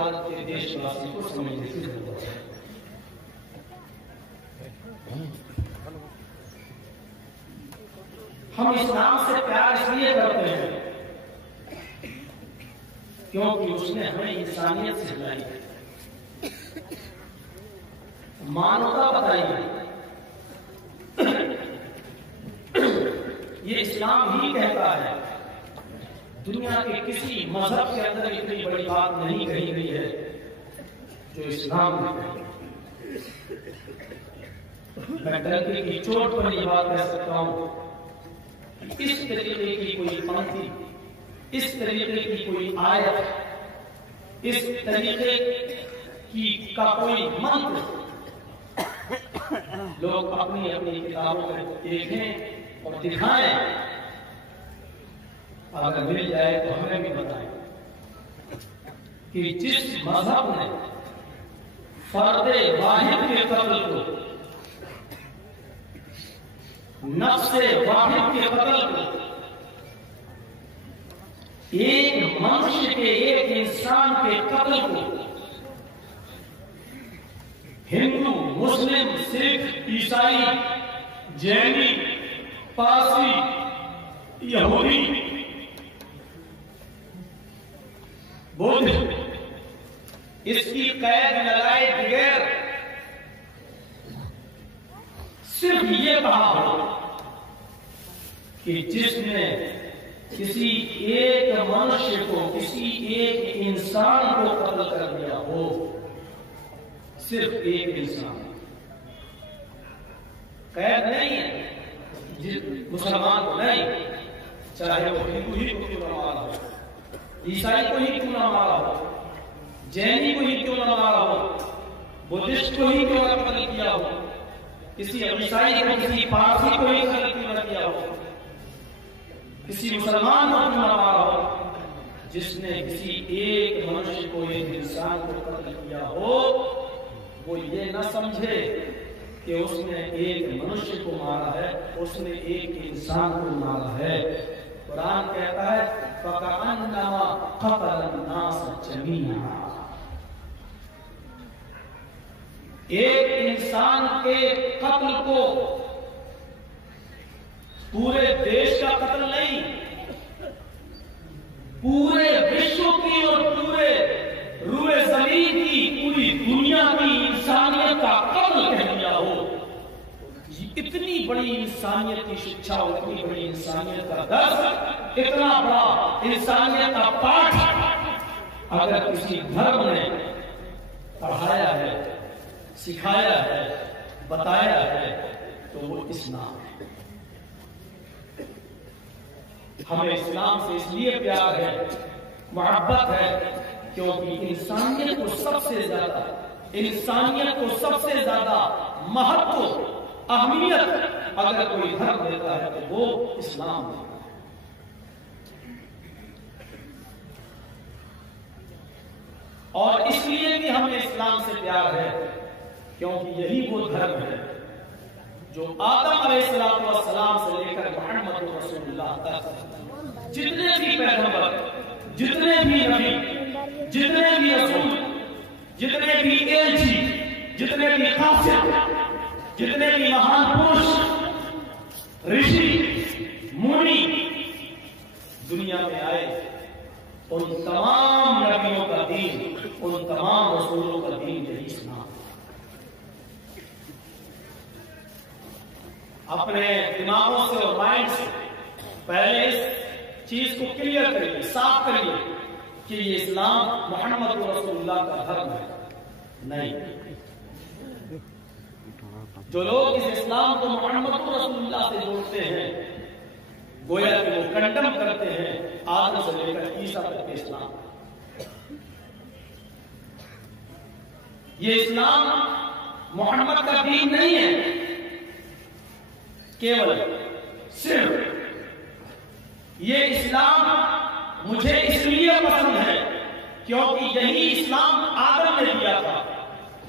भारत के देशवासी को समझने की जरूरत है। हम इस्लाम से प्यार इसलिए करते हैं क्योंकि उसने हमें इंसानियत सिखलाई है, मानवता बताई है। ये इस्लाम ही कहता है। दुनिया के किसी मजहब के अंदर इतनी बड़ी बात नहीं कही गई है जो इस्लाम ने कही। मैं टंकी की चोट पर ये बात कह सकता हूं, इस तरीके की कोई पंक्ति, इस तरीके की कोई आयत, इस तरीके की का कोई मंत्र लोग अपनी अपनी किताबों में देखें और दिखाएं। अगर मिल जाए तो हमें भी बताएं कि जिस मजहब ने फर्दे वाहिद के कत्ल को, नफ्से वाहिद के कत्ल को, एक मनुष्य के, एक इंसान के कत्ल को हिंदू, मुस्लिम, सिख, ईसाई, जैनी, पारसी, यहूदी, बुद्ध, इसकी कैद लगाए बगैर सिर्फ ये कहा हो कि जिसने किसी एक मनुष्य को, किसी एक इंसान को कत्ल कर दिया हो, सिर्फ एक इंसान, कैद नहीं है जिस मुसलमान को नहीं, चाहे वो हिंदू ही को क्यों न मारा हो, ईसाई को ही क्यों न मारा हो, जैनी को ही क्यों न मारा हो, बुद्धिस्ट को ही क्यों न कत्ल किया हो, किसी ईसाई को, किसी पारसी को ही कत्ल क्यों न किया हो, किसी मुसलमान को क्यों न मारा हो, जिसने किसी एक मनुष्य को, एक इंसान को कत्ल किया हो, वो ये न समझे कि उसने एक मनुष्य को मारा है, उसने एक इंसान को मारा है। कुरान कहता है फकअन्नमा क़तलन्नास जमीआ, एक इंसान के कत्ल को, पूरे देश का कत्ल नहीं, पूरे विश्व की और पूरे रूए ज़मीन की, पूरी दुनिया की इंसानियत का कत्ल कह दिया हो। इतनी बड़ी इंसानियत की शिक्षा, इतनी बड़ी इंसानियत का दर्स, इतना बड़ा इंसानियत का पाठ अगर किसी धर्म ने पढ़ाया है, सिखाया है, बताया है, तो वो इस्लाम है। हमें इस्लाम से इसलिए प्यार है, मोहब्बत है, क्योंकि इंसानियत को सबसे ज्यादा, इंसानियत को सबसे ज्यादा महत्व, अहमियत अगर कोई धर्म देता है तो वो इस्लाम देता है। और इसलिए भी हमें इस्लाम से प्यार है क्योंकि यही वो धर्म है जो आदम अलैहिस्सलाम से लेकर मुहम्मद रसूलुल्लाह तक जितने भी पैगंबर, जितने भी नबी, जितने भी रसूल, जितने भी एलची, जितने भी कासिद, जितने भी महान पुरुष, ऋषि, मुनि दुनिया में आए, उन तमाम नबियों का दीन, उन तमाम रसूलों का दीन यही इस्लाम। अपने दिमागों से और माइंड से पहले इस चीज को क्लियर करिए, साफ करिए कि ये इस्लाम मुहम्मद रसूलुल्लाह का धर्म है। नहीं, जो लोग इस इस्लाम को मुहम्मद रसूलुल्लाह से जोड़ते हैं, गोया कि वो कंडम करते हैं आदम से लेकर ईसा तक के इस्लाम। ये इस्लाम मोहम्मद का दीन नहीं है, केवल सिर्फ ये इस्लाम मुझे इसलिए पसंद है क्योंकि यही इस्लाम आदम ने दिया था,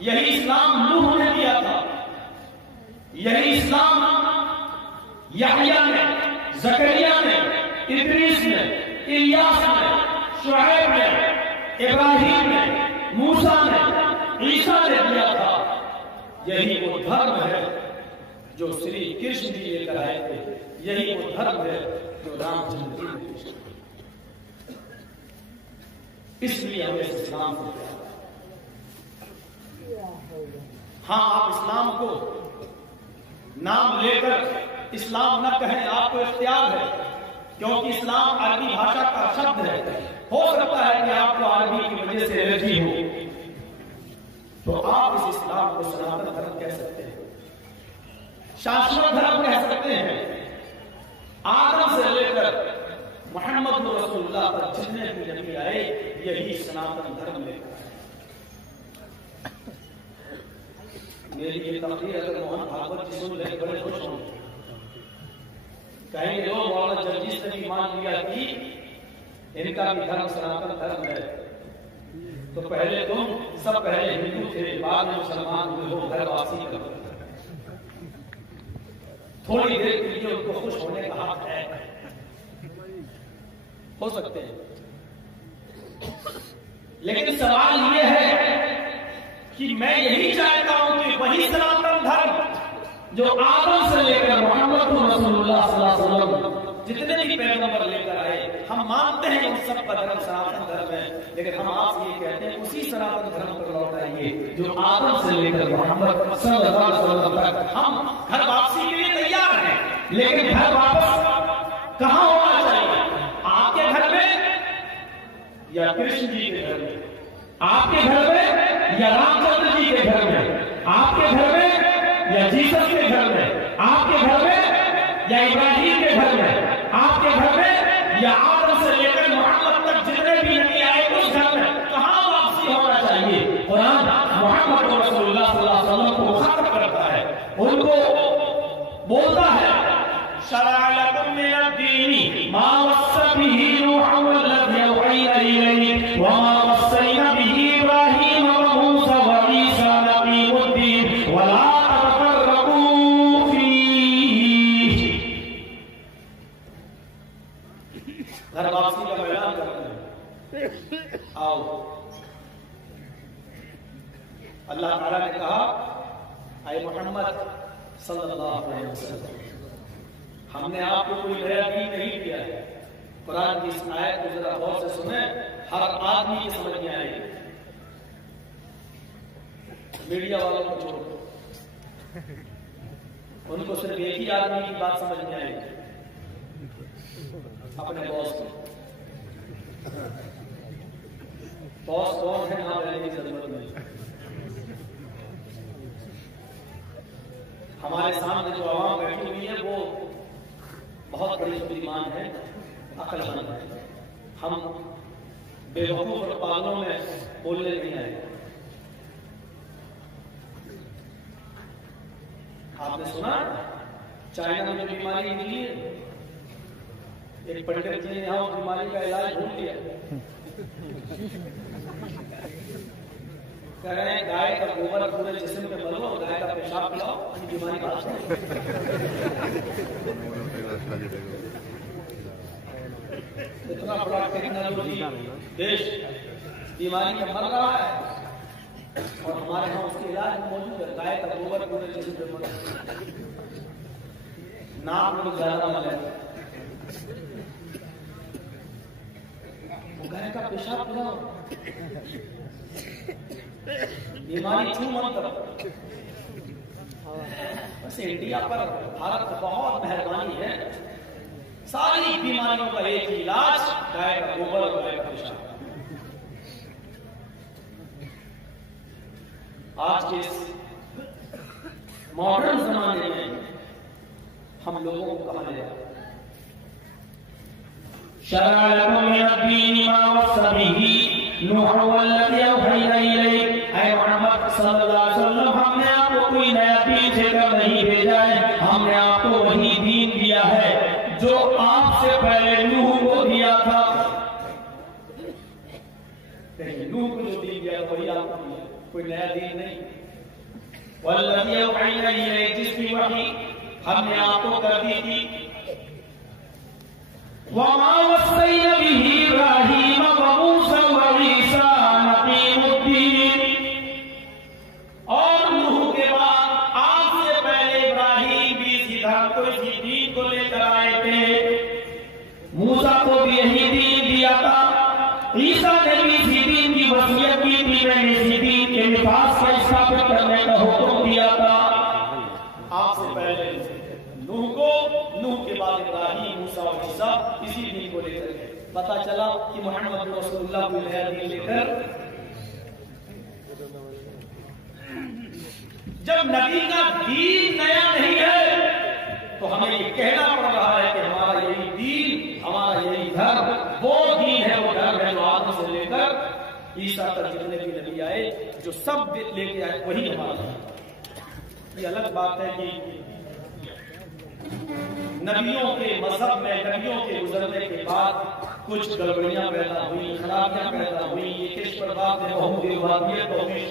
यही इस्लाम नूह ने दिया था, यही इस्लाम यहया ने, ज़करिया ने, इद्रीस ने, इलियास ने, शुएब ने, इब्राहिम ने, मूसा ने, ईसा ने दिया था, यही वो धर्म है जो श्री कृष्ण जी लेकर आए थे, यही वो धर्म है जो रामचंद्र जी ने पेश किया। इसलिए हमें इस्लाम को प्यार। हाँ, आप इस्लाम को नाम लेकर इस्लाम न कहें, आपको इख्तियार है, क्योंकि इस्लाम अरबी भाषा का शब्द है। हो सकता है कि आपको अरबी की वजह से एलर्जी हो, तो आप इस इस्लाम को सनातन धर्म कह सकते हैं, शाश्वत धर्म कह सकते हैं। आदम से लेकर मोहम्मद रसूलुल्लाह तक जितने भी नबी आए, यही सनातन धर्म लेकर आए। मेरी ये तकरीर अगर मोहन भागवत जी सुन ले, बड़े खुश होंगे, कहेंगे लो मौलाना जर्जीस ने भी मान लिया कि इनका भी धर्म सनातन धर्म है। तो पहले तुम सब पहले हिंदू थे, बाद में मुसलमान हुए हो, घर वापसी करो। थोड़ी देर के लिए उनको खुश होने का हक है, हो सकते हैं, लेकिन सवाल यह है कि मैं यही चाहता हूं कि वही सनातन धर्म जो आदम से लेकर मोहम्मद रसूलुल्लाह सल्लल्लाहु अलैहि वसल्लम जितने भी पैगंबर लेकर आए, हम मानते हैं उन सब का धर्म सनातन धर्म है, लेकिन हम आपसे ये कहते हैं उसी सनातन धर्म पर लौट आइए जो आदम से लेकर मोहम्मद सल्लल्लाहु अलैहि वसल्लम तक। हम घर वापसी के लिए तैयार हैं, लेकिन घर वापस कहां होना चाहिए? आपके घर में या कृष्ण जी के घर में? आपके घर में या रामचंद्र जी के घर में? आपके घर में या जीसस के घर में? आपके घर में या इब्राहिम के घर में? आपके घर में या आदम से लेकर मोहम्मद तक जितने भी नबी आए उस घर में? कहां वापसी होना चाहिए? कुरान मोहम्मद रसूलुल्लाह सल्लल्लाहु अलैहि वसल्लम को मुखातब करता है, उनको बोलता है, शरअ लकुम मिनद-दीनी मा वस्सा बिही नूहन वल्लज़ी अवहैना इलैक व मा वस्सैना बिही इब्राहीम व मूसा व ईसा नक़ीमुद्दीन व ला तफ़र्रक़ू फीहि। घर वापसी का ऐलान करते हैं, आओ। अल्लाह ताला ने कहा, ऐ मोहम्मद सल्लल्लाहु अलैहि वसल्लम, हमने आपको कोई नया दीन नहीं दिया है। कुरान की इस आयत को जरा गौर से सुने, हर आदमी की समझ में आएगी, मीडिया वालों को छोड़, उनको सिर्फ एक ही आदमी की बात समझ में आएगी, अपने बॉस को। बॉस कौन है, नाम लेने की जरूरत नहीं। हमारे सामने जो आवाम बैठी हुई है वो बहुत बड़ी बुद्धिमान है, अक्लमंद है। हम बेवकूफ और पागलों में बोलने नहीं आए। आपने सुना चाइना में बीमारी निकली है, एक पंडित जी ने यहाँ उस बीमारी का इलाज ढूंढ लिया। कह रहे हैं गाय का गोबर पूरे जिस्म पे मलो, गाय का पेशाब पिलाओ, बीमारी का इतना बड़ा टेक्नोलॉजी देश बीमारी में मर रहा है और हमारे यहाँ उसके इलाज मौजूद है। गाय का गोबर पूरे जिस्म पे मलो, नाम लोग ज्यादा मले, गाय का पेशाब पिलाओ, बीमारी छू मत करो। वैसे इंडिया पर भारत बहुत मेहरबानी है, सारी बीमारियों का एक ही इलाज गाय का गोबर और गाय का पेशाब। आज के इस मॉडर्न जमाने में हम लोगों को कहा जाए, शरअ लकुम मिनद-दीनि मा वस्सा बिही नूहन वल्लज़ी अवहैना इलैक। ऐ मोहम्मद सल्लल्लाहु अलैहि वसल्लम, हमने आपको कोई नया दीन देकर नहीं भेजा है, हमने आपको वही दीन दिया है जो आपसे पहले नूह को दिया था। नूह को जो दीन दिया वही आपको दिया, कोई नया दीन नहीं। वल्लज़ी अवहैना इलैक, जिसकी वही हमने आपको कर दी थी। वमा वस्सैना बिही इब्राहीम व मूसा व ईसा नक़ीमुद्दीन, पता चला कि मोहम्मद रसूलुल्लाह कोई नया दीन लेकर, जब नबी का दीन नया नहीं है तो हमें ये कहना पड़ रहा है कि हमारा यही दीन, हमारा यही धर्म वो दीन है, वो धर्म है जो आदम से लेकर ईसा तक जितने भी नबी आए, जो सब लेके आए वही हमारा है। ये अलग बात है कि नबियों के मजहब में, नबियों के गुजरने के बाद कुछ गड़बड़ियां पैदा हुई, खराबियां पैदा हुई, ये किस प्रकार से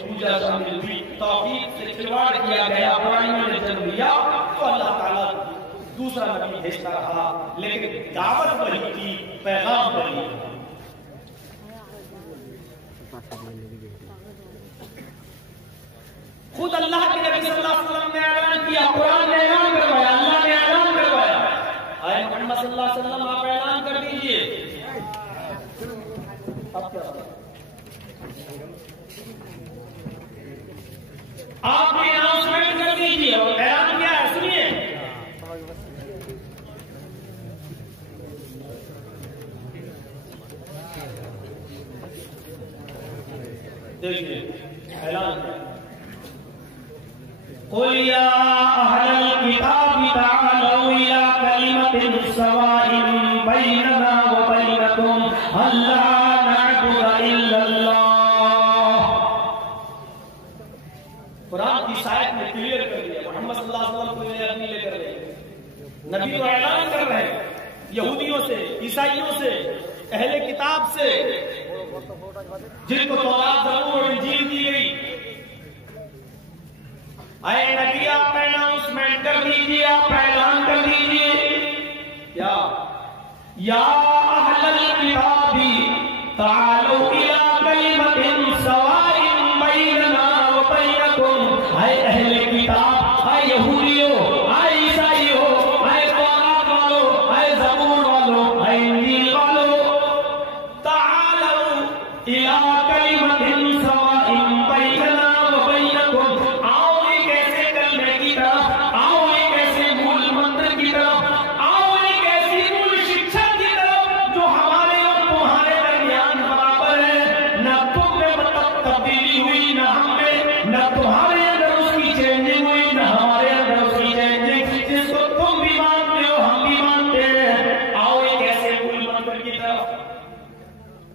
पूजा शामिल हुई, तौहीद से खिलवाड़ किया गया, बुराइयों ने जन्म लिया, तो अल्लाह ताला दूसरा नबी भेजता रहा, लेकिन दावत वही थी, पैगाम वही। खुद अल्लाह के नबी सल्लल्लाहु अलैहि वसल्लम ने ऐलान किया, कुरान ने ऐलान करवाया, अल्लाह ने ऐलान करवाया, आए मोहम्मद सल्लल्लाहु अलैहि वसल्लम आप ऐलान कर दीजिए। अब क्या आपने अनाउंसमेंट कर दीजिए, और ऐलान क्या है सुनिए। देखिए ऐलान कुल या अहलल किताब ताअलू इला कलिमतिन सवाइन बैनना व बैनकुम अल्ला नअबुद इल्लल्लाह। कुरान की आयत में क्लियर कर दिया, मोहम्मद सल्लल्लाहु अलैहि वसल्लम को ये नहीं लेकर रहे, नबी तो ऐलान कर रहे हैं यहूदियों से, ईसाइयों से, अहले किताब से, जिनको तौरात, ज़बूर और इंजील दी गई, आए नबी आप अनाउंसमेंट कर दीजिए, आप ऐलान कर दीजिए क्या, या अहलल किताबी ताअलू इला कलिमतिन सवाइन बैनना व बैनकुम। आए अहले किताब, आए यहूदियों, आए ईसाइयों, आए तौरात वालों, आए ज़बूर वालों, आए इंजील वालों, ताअलू इला कलिमतिन सवाइन बैनना व बैनकुम।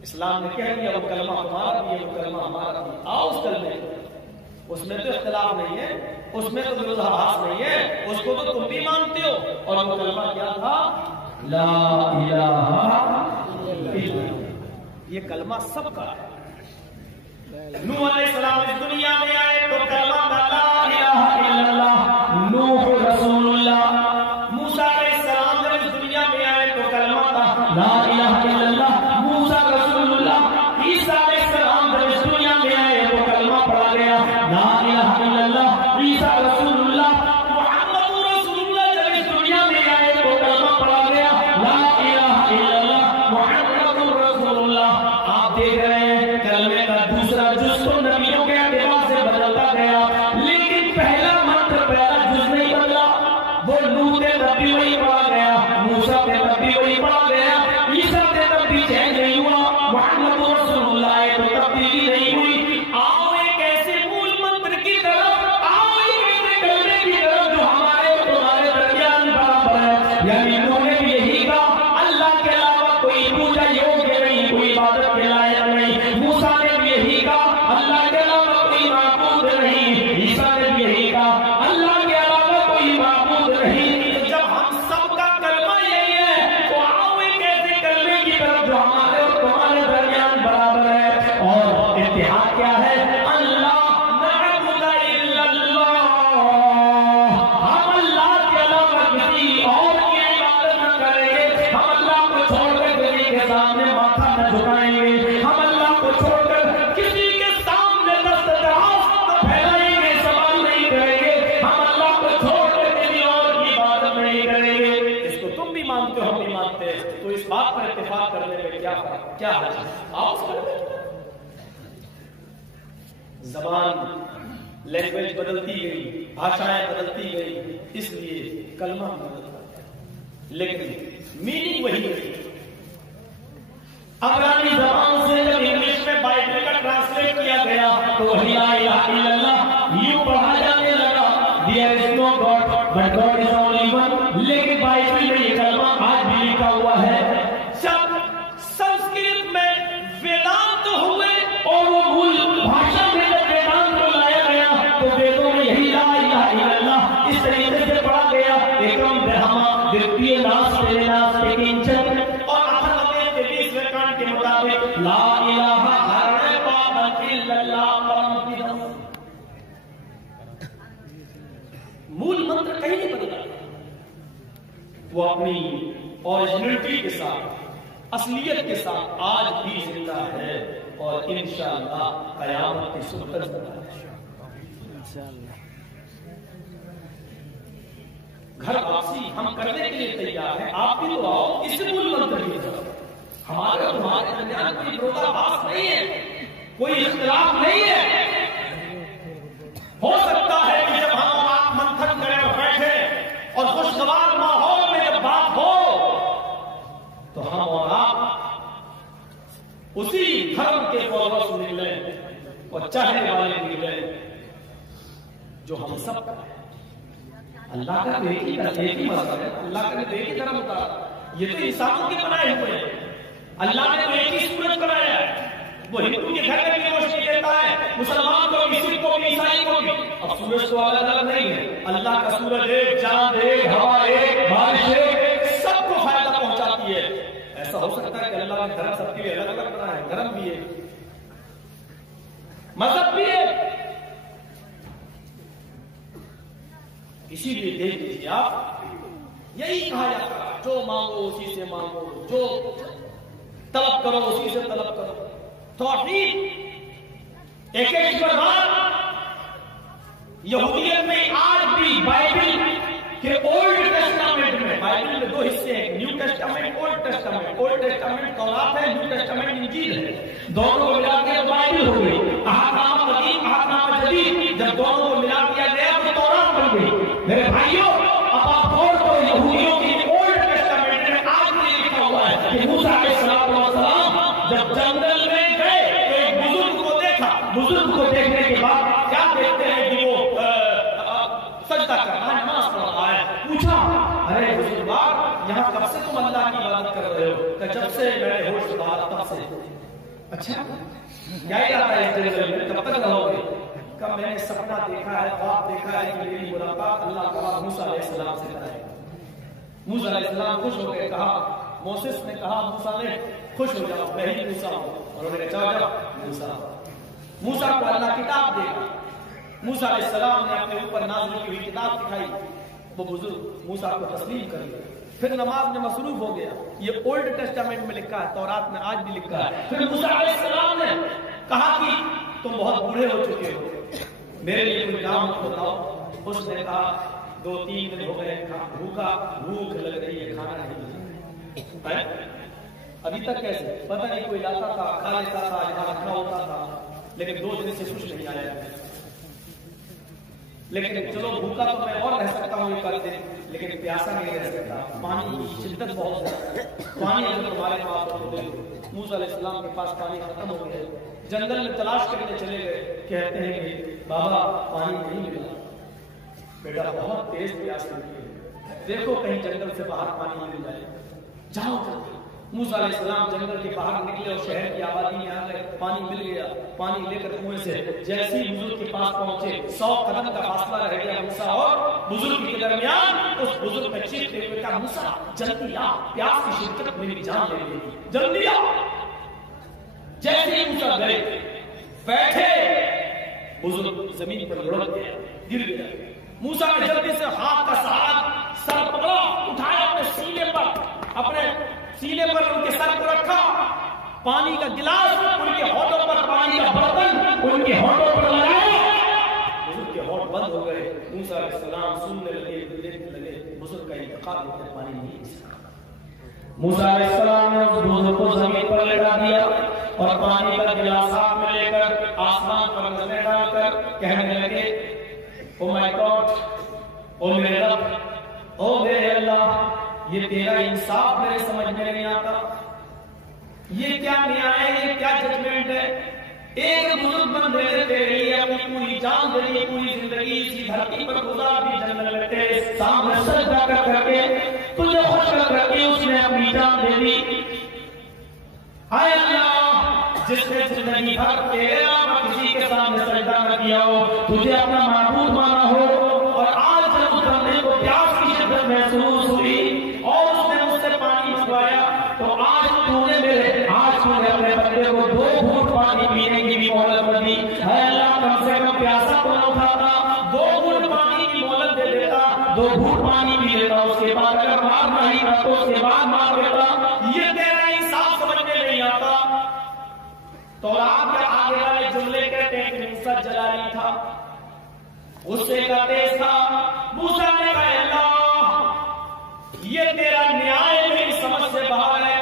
इस्लाम ने कह दिया वो कलमा हमारा भी है, वो कलमा हमारा भी, आओ उस कलमे, उसमें तो इख्तिलाफ नहीं है, उसमें तो विरोधाभास नहीं है, उसको तो तुम भी मानते हो। और वो कलमा क्या था, ला इलाहा इल्लल्लाह। ये कलमा सबका है। नूह अलैहिस्सलाम इस दुनिया में आए तो कलमा था ला इलाहा इल्लल्लाह, नूह रसूलुल्लाह। मूसा अलैहिस्सलाम जब इस दुनिया में आए तो कलमा था ला इलाहा इल्लल्लाह, मूसा रसूलुल्लाह। ईसा अलैहिस्सलाम जब इस दुनिया में आए तो कलमा पढ़ा गया ला इलाहा इल्लल्लाह, ईसा रसूलुल्लाह। मुहम्मद रसूलुल्लाह जब इस दुनिया में आए तो कलमा पढ़ा गया ला इलाहा इल्लल्लाह, मुहम्मद रसूलुल्लाह। आप देख रहे हैं कलमे का दूसरा जुज़ तो नबियों के एतबार से बदलता गया, लेकिन पहला मंत्र, पहला जुज़ नहीं बदला। वो नूह के तब भी वही पढ़ा गया, मूसा के तब भी वही पढ़ा गया, ईसा के तब भी चेंज नहीं हुआ, मुहम्मद रसूलुल्लाह आए तो तब्दीली नहीं हुई। आओ एक ऐसे मूल मंत्र की तरफ, आओ एक ऐसे कलमे की तरफ जो हमारे और तुम्हारे दरमियान बराबर है। यानी उन्होंने भी यही कहा अल्लाह के अलावा कोई पूजा योग्य नहीं, कोई इबादत के लायक नहीं। मूसा ने भी यही कहा अल्लाह के अलावा कोई माबूद नहीं, ईसा ने भी यही कहा अल्लाह के अलावा कोई माबूद नहीं। तो जब हम सबका कलमा यही है तो आओ एक ऐसे कलमे की तरफ जो हमारे और तुम्हारे दरमियान बराबर है। और इत्तेहाद क्या है, अल्लाह नअबुद इल्लल्लाह, हम अल्लाह के अलावा किसी और की इबादत न करेंगे, हम अल्लाह को छोड़कर किसी के सामने माथा न झुकाएंगे, हम अल्लाह को छोड़कर किसी के सामने दस्तदराज न फैलाएंगे, सवाल नहीं करेंगे, हम अल्लाह को छोड़कर किसी और की इबादत नहीं करेंगे। इसको तुम भी मानते हो, हम भी मानते हैं, तो इस बात पर इत्तेफाक करने में क्या है? आओ ज़बान, लैंग्वेज बदलती गई, भाषाएं बदलती गई, इसलिए कलमा बदलता है, लेकिन मीनिंग वही है। अबरानी जबान से जब इंग्लिश में बाइबल का ट्रांसलेट किया गया तो वही ला इलाहा इल्लल्लाह यूं पढ़ा जाने लगा, there is no God but God is only one. लेकिन बाइबल में ये कलमा आज भी लिखा हुआ है। जब संस्कृत में वेदांत हुए और वो मूल भाषा में जब वेदांत को लाया गया तो वेदों में यही ला इलाहा इल्लल्लाह इस तरीके से पढ़ा गया। एकम ब्रह्मा द्वितीय नास्ति नास्ति किंचन और के मुताबिक ला इलाहा इल्लल्लाह परम। मूल मंत्र कहीं नहीं बदला, वो अपनी ओरिजिनलिटी के साथ असलियत के साथ आज भी जिंदा है और इंशाअल्लाह कयामत के सुबह तक जिंदा है। घर वापसी हम करने के लिए तैयार हैं, आप भी तो आओ इस मूल मंत्र की तरफ। हमारे तुम्हारे दरमियान कोई विरोधाभास नहीं है, कोई इख्तिलाफ नहीं है। हो सकता है कि जब हम आप मंथन करें और बैठे और खुशगवार माहौल में जब बात हो तो हम और आप उसी धर्म के फॉलोअर्स निकले और चाहने वाले निकले जो हम सब का अल्लाह का एक ही मज़हब है, अल्लाह का एक ही धर्म उतारा। ये तो इंसानों के बनाए हुए हैं, अल्लाह ने तो एक ही सूरज बनाया है। वो हिंदू के घर में भी रोशनी देता है, मुसलमान को भी, सिख को भी, ईसाई को भी। अब सूरज तो अलग अलग नहीं है, अल्लाह का सूरज एक, चांद एक, हवा एक, बारिश एक, सबको फायदा पहुंचाती है। ऐसा हो सकता है कि अल्लाह ने धर्म सबके लिए अलग अलग बनाया है, धर्म भी है, मजहब भी है। इसीलिए देख लीजिए आप, यही कहा जाता है जो मांगो उसी से मांगो, जो तलब करो उसी से तलब करो। तौहीद एक यहूदियत में आज भी बाइबल के ओल्ड टेस्टामेंट में, बाइबल में दो हिस्से हैं, new testament, old testament. Old testament तौरात है, न्यू टेस्टामेंट इंजील है। दोनों को मिला के बाइबल हो गई। अहकाम कदीम, अहकाम जदीद, जब दोनों को मिला दिया गया तो तौरात बन गई। मेरे भाइयों, अब आप और तो यहूदियों की ओल्ड टेस्टामेंट में आज भी लिखा हुआ है कि मूसा अलैहिस्सलाम जब जंगल में गए तो एक बुजुर्ग को देखा। बुजुर्ग को देखने के बाद क्या देखते हैं कि वो सजदा कर रहा है, नमाज पढ़ रहा है। पूछा, अरे बुजुर्ग यहाँ कब से तुम अल्लाह की इबादत कर रहे हो? जब से मेरे होश संभाला तब से। अच्छा, क्या इरादा है इस जंगल में, कब तक रहोगे? कब मैंने सपना देखा है, ख्वाब देखा है कि मेरी मुलाकात अल्लाह ताला मूसा अलैहिस्सलाम से कराएगा। मूसा अलैहिस्सलाम खुश हो गए। कहा, मोसेस ने कहा मूसा ने, खुश हो जाओ, मैं ही मूसा हूं। और उन्होंने कहा मूसा। मूसा को अल्लाह किताब देगा। मूसा अलैहिस्सलाम ने अपने ऊपर नाज़िल की हुई किताब दिखाई। वो बुजुर्ग मूसा को तस्लीम कर लिया, फिर नमाज में मसरूफ हो गया। ये ओल्ड टेस्टामेंट में लिखा है, तौरात में आज भी लिखा है। फिर मूसा अलैहिस्सलाम ने कहा कि तुम बहुत बूढ़े हो चुके हो, मेरे लिए कोई काम बताओ। उसने कहा, 2-3 दिन हो गए भूखा, भूख लग रही है, खाना नहीं है। अभी तक कैसे पता नहीं, कोई लाता था, खा लेता था, यहाँ रखा होता था, लेकिन 2 दिन से कुछ नहीं आया। लेकिन चलो भूखा तो मैं और रह सकता हूँ 1 दिन, लेकिन प्यासा नहीं रह सकता। पानी की शिद्दत बहुत है, पानी अगर तुम्हारे पास हो दे दो। मूसा अलैहिस्सलाम के पास पानी खत्म हो गया, जंगल में तलाश करने चले गए। कहते हैं कि बाबा पानी नहीं मिला, बेटा बहुत तेज प्यास लगी है, देखो कहीं जंगल से बाहर पानी मिल जाए, जाओ जल्दी। मूसा अलैहिस्सलाम जंगल के बाहर निकले और शहर की आबादी में आ गए। पानी मिल गया, पानी लेकर कुएं से जैसे ही बुजुर्ग के पास पहुंचे, 100 कदम का फासला रह गया मूसा और बुजुर्ग के दरमियान। उस बुजुर्ग ने चीखते हुए कहा, मूसा जल्दी आ, प्यास की शिद्दत मेरी जान ले लेगी, जल्दी आ। जैसे ही मूसा गए, बैठे, बुजुर्ग जमीन पर लुढ़क गया, गिर गया। मूसा ने जल्दी से हाथ का सहारा, सर पकड़ा, उठाया अपने सीने पर उनके सर को रखा। पानी का गिलास उनके होठों पर, पानी का बर्तन उनके होठों पर लगाया। बुजुर्ग के होठ बंद हो गए। मूसा अलैहिस्सलाम सुनने लगे, देखने लगे, बुजुर्ग का इंतकाल हो गया, पानी नहीं पी सका। मूसा अलैहिस्सलाम ने उस बुजुर्ग को जमीन पर लेटा दिया और पानी का गिलास हाथ में लेकर आसमान पर नजरें डालकर कहने लगे, ओ माय गॉड, ओ मेरे रब, ओ मेरे अल्लाह, ये तेरा इंसाफ मेरे समझ में नहीं आता। ये क्या न्याय है, ये क्या जजमेंट है? एक बुजुर्ग बंदे ने तेरे लिए अपनी पूरी जान दे दी, पूरी जिंदगी इसी धरती पर गुजार दी, जंगल में तेरे सामने सजदा कर करके तुझे खुश कर करके उसने अपनी जान दे दी। हाय अल्लाह, जिसने जिंदगी भर तेरे अलावा किसी के सामने सजदा न किया हो, तुझे अपना माबूद माना हो, और आज जब उस बंदे को प्यास की शिद्दत महसूस हुई और उसने मुझसे पानी मंगवाया, तो आज तूने अपने बंदे को 2 घूंट पानी पीने की भी मोहलत दी। है अल्लाह, कम से कम प्यासा कौन उठाता, 2 घूंट पानी की मोहलत दे देता, 2 घूंट पानी पी लेता, उसके बाद अगर मारना ही था तो उसके बाद मार देता। ये तेरा इंसाफ समझ में नहीं आता। तो आपके आगे वाले जुमले कहते हैं कि मूसा जलाली था, उससे का तेज था। मूसा ने कहा अल्लाह, ये तेरा न्याय मेरी समझ से बाहर है।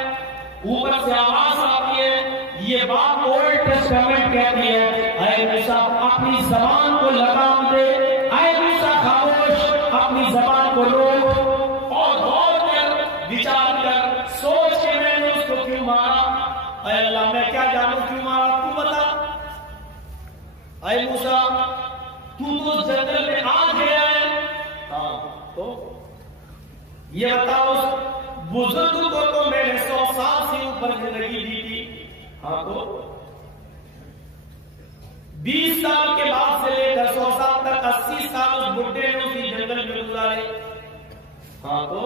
ऊपर से आवाज आती है, ये बात ओल्ड टेस्टामेंट कहती है, ऐ मूसा अपनी जबान को लगाम दे, ऐ मूसा खामोश, अपनी जबान को रोक और गौर कर, विचार कर, सोच के मैंने उसको क्यों मारा। ऐ अल्लाह, मैं क्या जानूं क्यों मारा, तू बता। ऐ मूसा, तू तो जंगल में आ गया है, हाँ तो ये बताओ, बुजुर्ग को तो मैंने 100 साल से ऊपर जिंदगी दी थी, हाँ तो 20 साल के बाद से लेकर 100 साल तक 80 साल उस बुढ़े ने उसी जंगल में गुजारे, हाँ तो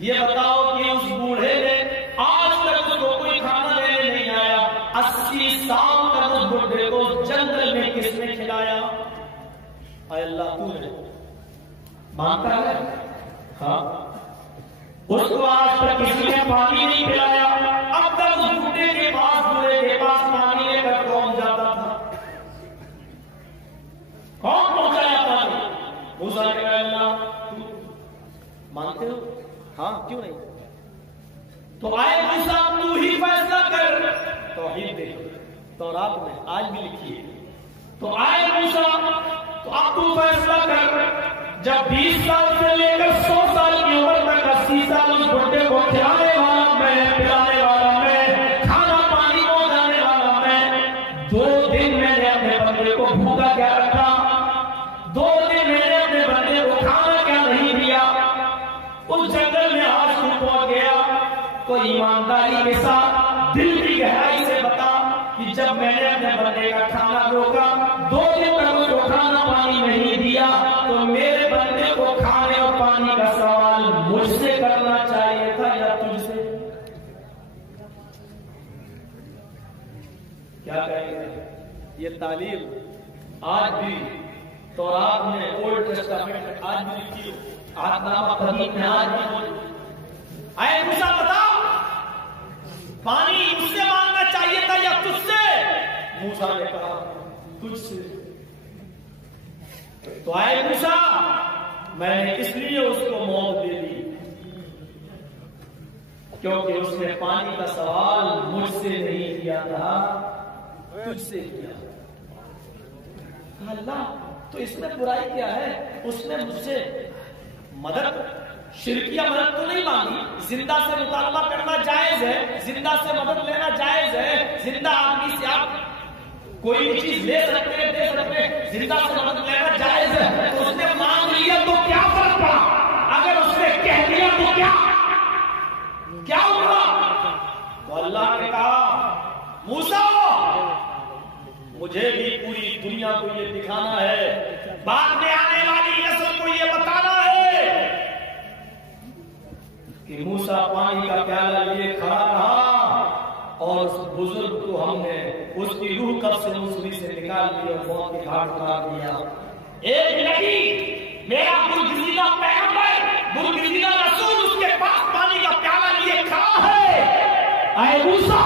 ये बताओ कि उस बूढ़े ने आज तक उसको कोई खाना देने नहीं आया, 80 साल तक उस बुढ़े को जंगल में किसने खिलाया? अल्लाह, तूने मानता है? हाँ, उसको आज तक किसी ने पानी नहीं पिलाया। अब तक उस बूढ़े के पास, बूढ़े के पास पानी लेकर कौन जाता था? कौन पहुंचाया पानी? मूसा ने कहा अल्लाह, तू मानते हो? हाँ, क्यों नहीं? तो आए मूसा, तू ही फैसला कर। तौहीद दे, तौरात में आज भी लिखी है। तो आए मूसा, तो अब तू फैसला कर, जब 20 साल से लेकर 100 साल की उम्र तक 80 साल उस बुढ़े को खिलाने वाला मैं, पिलाने वाला मैं, खाना पानी पहुंचाने वाला मैं, 2 दिन मैंने अपने बंदे को भूखा क्या रखा, 2 दिन मैंने अपने बंदे को खाना क्या नहीं दिया। उस जंगल में आज तू पहुंच गया, तो ईमानदारी के साथ दिल की गहराई से बता कि जब मैंने अपने बंदे का खाना रोका, 2 दिन तक उसको खाना पानी नहीं दिया, तो मेरे बंदे को खाने और पानी का सवाल मुझसे करना चाहिए था या तुझसे? क्या कहेंगे? ये तालीम आज भी तौरात में, ओल्ड टेस्टामेंट आज भी लिखी, आत्मा कदीम में आज भी मौजूद। आए मूसा, बता, पानी मुझसे मांगना चाहिए था या तुझसे? मूसा ने कहा तुझसे। तो आए मूसा, मैंने इसलिए उसको मौत दे दी क्योंकि उसने पानी का सवाल मुझसे नहीं किया था, तुझसे किया। अल्लाह, तो इसमें बुराई क्या है? उसने मुझसे मदद, शिरकिया मदद तो नहीं मांगी। जिंदा से मुतालबा करना जायज है, जिंदा से मदद लेना जायज है, जिंदा आदमी से आप कोई भी चीज ले सकते हैं, दे सकते हैं, जिंदा से मदद लेना जायज है। तो उसने मांग लिया तो क्या फर्क पड़ा? अगर उसने कह दिया तो क्या हुआ? तो अल्लाह ने कहा, मूसा, मुझे भी पूरी दुनिया को ये दिखाना है, बाद में आने वाली नस्ल को ये बताना है कि मूसा पानी का प्याला लिए खड़ा रहा और उस बुजुर्ग को हमने उसकी रूह कब से मुसरी से निकाल ली और मौत के घाट उतार दिया। एक नबी, मेरा बुर्गिज़ीदा पैगंबर, बुर्गिज़ीदा रसूल उसके पास पानी का प्याला लिए खड़ा है। ऐ मूसा,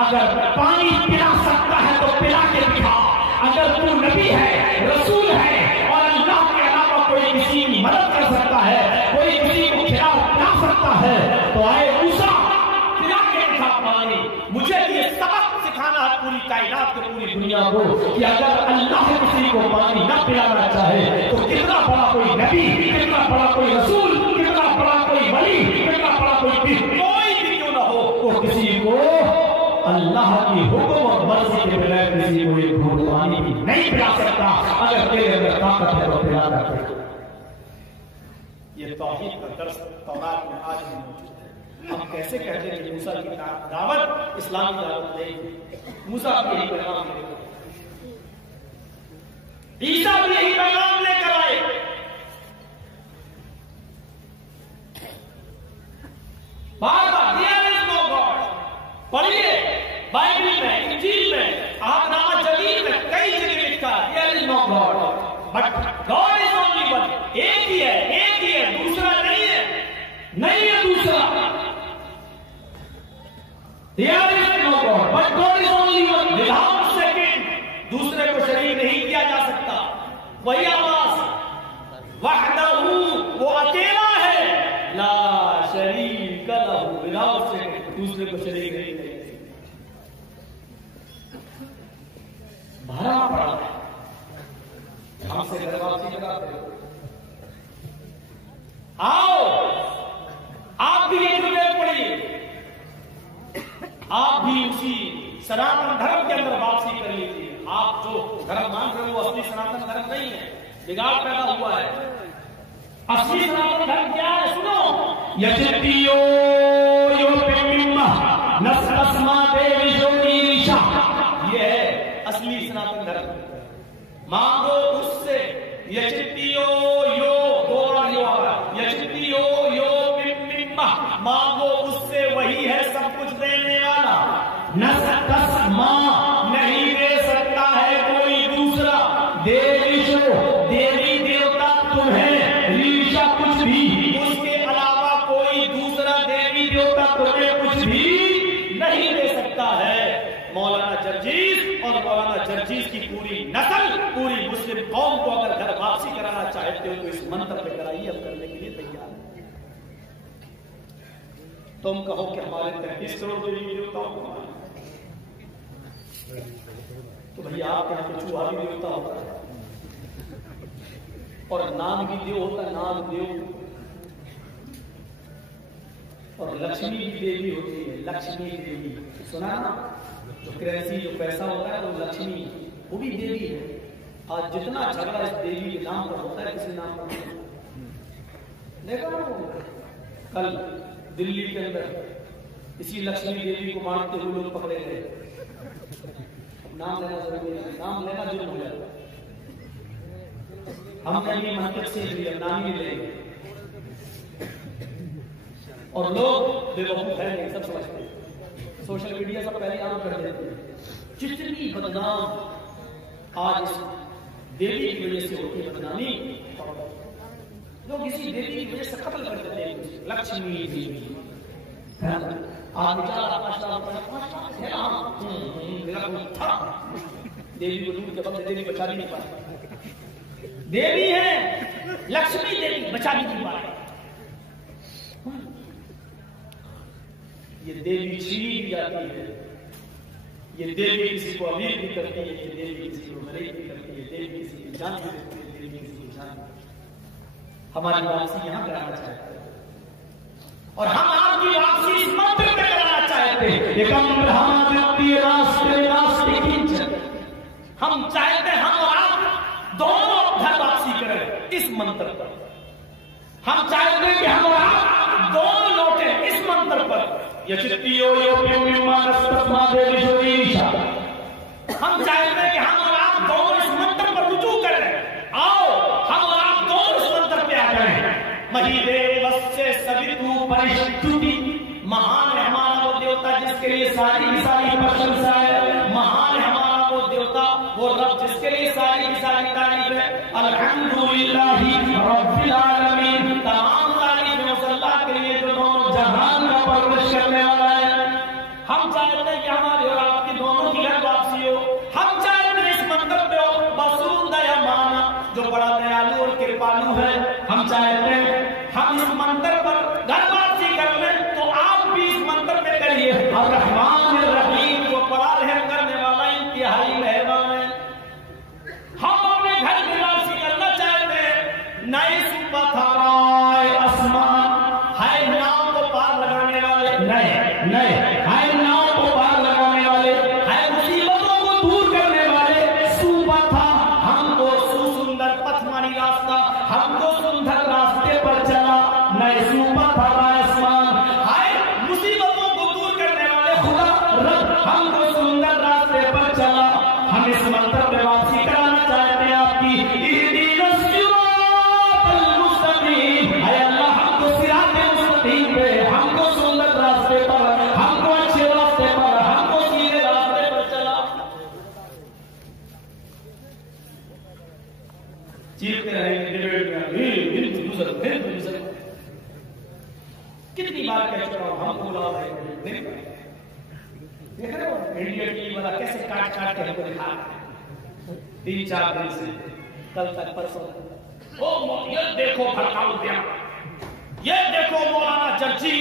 अगर पानी पिला सकता है तो पिला के दिखा। अगर तू नबी है, रसूल है और अल्लाह के अलावा कोई किसी की मदद कर सकता है, कोई किसी को पिला सकता है, तो आए मूसा, पिला के दिखा पानी। मुझे ये सबक सिखाना है पूरी कायनात को, पूरी दुनिया को, कि अगर अल्लाह किसी को पानी न पिलाना चाहे तो कितना बड़ा कोई नबी, कितना बड़ा कोई रसूल, कितना बड़ा कोई वली, कितना बड़ा कोई पीर, कोई भी क्यों ना हो, वो तो किसी को अल्लाह की हुक्म और मर्जी के बगैर किसी को एक घूंट पानी भी नहीं पिला सकता। अगर तेरे अंदर ताकत है तो पिला सकता। ये तौहीद का दर्स तौरात में आज भी मौजूद है। हम कैसे कहते हैं कि मूसा की दावत इस्लामी दावत नहीं, मूसा भी यही पैगाम लेकर, ईसा भी यही पैगाम लेकर आए। बार बार पढ़िए, बाइबल में, इंजील में, आहदनामा जदीद में कई जगह लिखा there is no God, but God is only one. एक ही है, एक ही है, दूसरा नहीं है, नहीं है दूसरा। There is no God but God is only one, without second. दूसरे को शरीक नहीं किया जा सकता। वही आवाज वहदहू, वो अकेला है, ला शरीक लहू, विदाउट सेकंड, दूसरे को शरीक नहीं किया। भरा पड़ा है, हमसे घर वापसी कराते हो। आओ आप भी ये विवेक पढ़िए, आप भी उसी सनातन धर्म के अंदर वापसी कर लीजिए। आप जो धर्म मान रहे हो वो असली सनातन धर्म नहीं है, बिगाड़ पैदा हुआ है। असली सनातन धर्म क्या है? सुनो, यजतियो यो पेमिम्मा नस्लस्मा देविशो ईशा, ये है असली सनातन धर्म। मांगो उससे, यजतियो यो, दो बार यो आ रहा, यजतियो यो पेमिम्मा, मांगो उससे, वही है सब कुछ देने वाला। नस्लस्मा, नहीं दे सकता है कोई दूसरा। देविशो, देवी देवता तुम्हें, ईशा कुछ भी, उसके अलावा कोई दूसरा देवी देवता तुम्हें कुछ भी नहीं दे सकता है। मौलाना जर्जीस और मौलाना जर्जीस की पूरी नस्ल, पूरी मुस्लिम कौम को अगर घर वापसी कराना चाहते हो तो इस मंत्र पे कराइए, हम करने के लिए तैयार हैं। तुम कहो कि हमारे 33 करोड़ देवी देवताओं को, तो भैया आपके यहाँ तो चूहा भी देवता होता है और नाग भी देव होता है, नाग देव, और लक्ष्मी की देवी होती है, लक्ष्मी देवी सुना ना? जो करेंसी, जो पैसा होता है वो लक्ष्मी, वो भी देवी है। आज जितना झगड़ा इस देवी के नाम पर होता है, किसी नाम पर देखा ना? कल दिल्ली के अंदर इसी लक्ष्मी देवी को मानते हुए लोग पकड़े गए। नाम लेना जरूरी है, नाम लेना जुर्म हो जाता है। हमने ये महत्व सीख लिया, नाम ही लेंगे, और लोग बेवकूफ है नहीं, सब समझते हैं। सोशल मीडिया सब पहले काम कर देते हैं। जितनी बदनाम आज इस देवी की वजह से होती है, बदनामी, लोग इसी देवी की वजह से कत्ल कर देते हैं। लक्ष्मी देवी आज देवी को दूर के बदले देवी बचा भी नहीं पाए। देवी है लक्ष्मी, देवी बचा भी नहीं पाए। ये देवी छीनी भी जाती है, ये देवी किसी को अमीर भी करती है, ये देवी किसी को गरीब भी करती है, देवी किसी की जान भी देती है, देवी किसी की जान। हमारी वापसी यहाँ कराना चाहते हैं और हम आपकी वापसी इस मंत्र में कराना चाहते हैं। हम चाहते हैं हम और आप दोनों घर वापसी करें इस मंत्र पर। हम चाहते हैं कि हम और आप दोनों लौटे इस मंत्र पर। हम चाहते हैं कि हम और आप दोनों इस मंत्र पर रुजू करें। आओ हम और आप दोनों इस मंत्र पे आ जाएं। महिदेवस्य सवितु परिष्टुति, महान है हमारा वो देवता जिसके लिए सारी की सारी प्रशंसा है। महान है हमारा वो देवता, वो रब जिसके लिए सारी की सारी तारीफ है। अल्हम्दुलिल्लाहि रब्बिल आलमीन, तमाम तारीफ उस अल्लाह के लिए जो दोनों जहान का परवरिश करने वाला है। हम चाहते हैं कि हमारे और आपकी दोनों की घर वापसी हो। हम चाहते हैं इस मंत्र पे हो बसरूद दयामाना, जो बड़ा दयालु और कृपालु है। हम चाहते हैं हम इस मंत्र पर घर वापसी कर लें, तो आप भी इस मंत्र पे करिए। और रहमान रहीम को बड़ा रहम करने वाला इंतहाई मेहरबान है। हम अपने घर की वापसी करना चाहते हैं। नए सुपथराय आसमान है, नाव को पार लगाने वाले नए नए हमको सुंदर रास्ते पर चला। हम इस मंत्र में वापसी कराना चाहते हैं आपकी। इहदीनस सिरातल मुस्तकीम, है अल्लाह हमको सिराते मुस्तकीम पे, हमको सुंदर रास्ते पर, हमको अच्छे रास्ते पर, हमको सीधे रास्ते पर चला। चीखते रहेंगे डिबेट में, हिंदू मुसलमान, हिंदू मुसलमान। कितनी बार कह चुका हूं, हम बोला देख रहे हो इंडिया टीवी वाला कैसे काट काट के हमको दिखा 3-4 दिन से, कल तक परसों। ओ ये देखो भड़काऊ दिया, ये देखो मौलाना जर्जी।